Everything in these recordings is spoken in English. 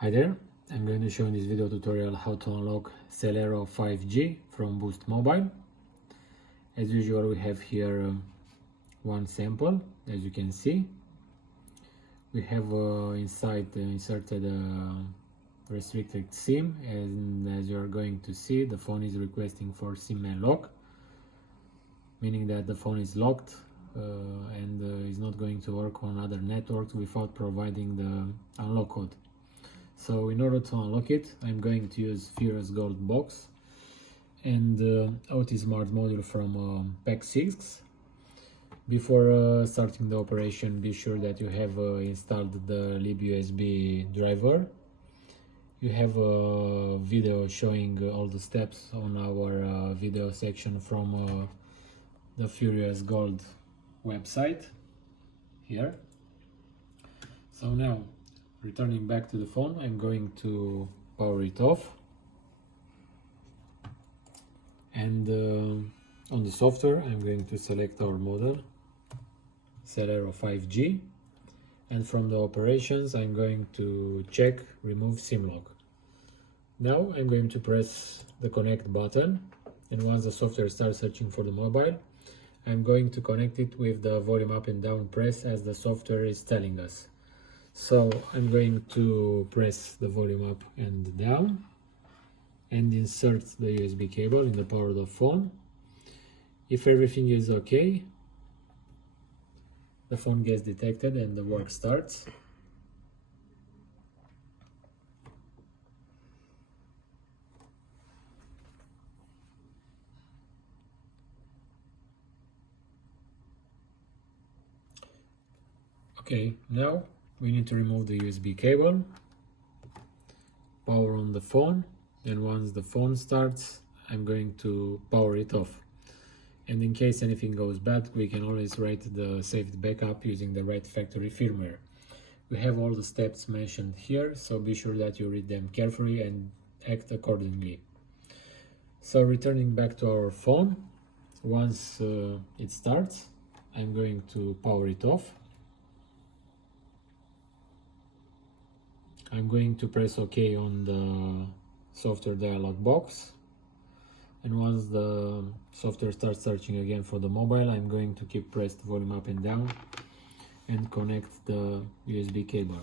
Hi there, I'm going to show in this video tutorial how to unlock Celero 5G from Boost Mobile. As usual, we have here one sample. As you can see, we have inside inserted a restricted SIM, and as you are going to see, the phone is requesting for SIM unlock, meaning that the phone is locked and is not going to work on other networks without providing the unlock code. So in order to unlock it, I'm going to use Furiousgold box and OT Smart module from pack 6. Before starting the operation, be sure that you have installed the libUSB driver. You have a video showing all the steps on our video section from the Furiousgold website here. So now, returning back to the phone, I'm going to power it off, and on the software I'm going to select our model Celero 5G, and from the operations I'm going to check remove SIM lock. Now I'm going to press the connect button, and once the software starts searching for the mobile, I'm going to connect it with the volume up and down press as the software is telling us. So I'm going to press the volume up and down and insert the USB cable in the power of the phone. If everything is okay, the phone gets detected and the work starts. Okay, now we need to remove the USB cable, power on the phone, and once the phone starts, I'm going to power it off. And in case anything goes bad, we can always write the saved backup using the right factory firmware. We have all the steps mentioned here, so be sure that you read them carefully and act accordingly. So returning back to our phone, once it starts, I'm going to power it off. I'm going to press OK on the software dialog box, and once the software starts searching again for the mobile, I'm going to keep pressed volume up and down and connect the USB cable.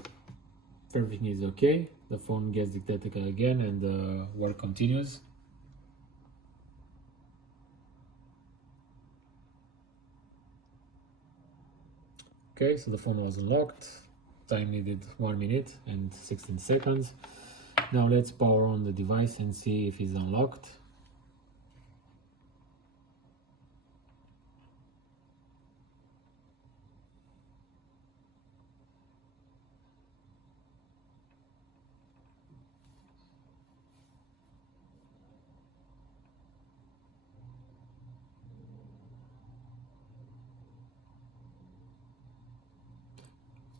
If everything is okay, the phone gets detected again and the work continues. Okay, so the phone was unlocked. Time needed 1 minute and 16 seconds. Now let's power on the device and see if it's unlocked.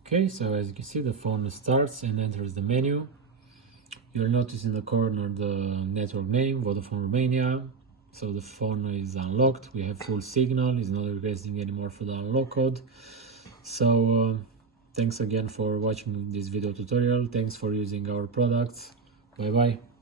Okay, so as you can see, the phone starts and enters the menu. You'll notice in the corner the network name, Vodafone Romania. So the phone is unlocked, we have full signal, it's not requesting anymore for the unlock code. So thanks again for watching this video tutorial, thanks for using our products, bye bye.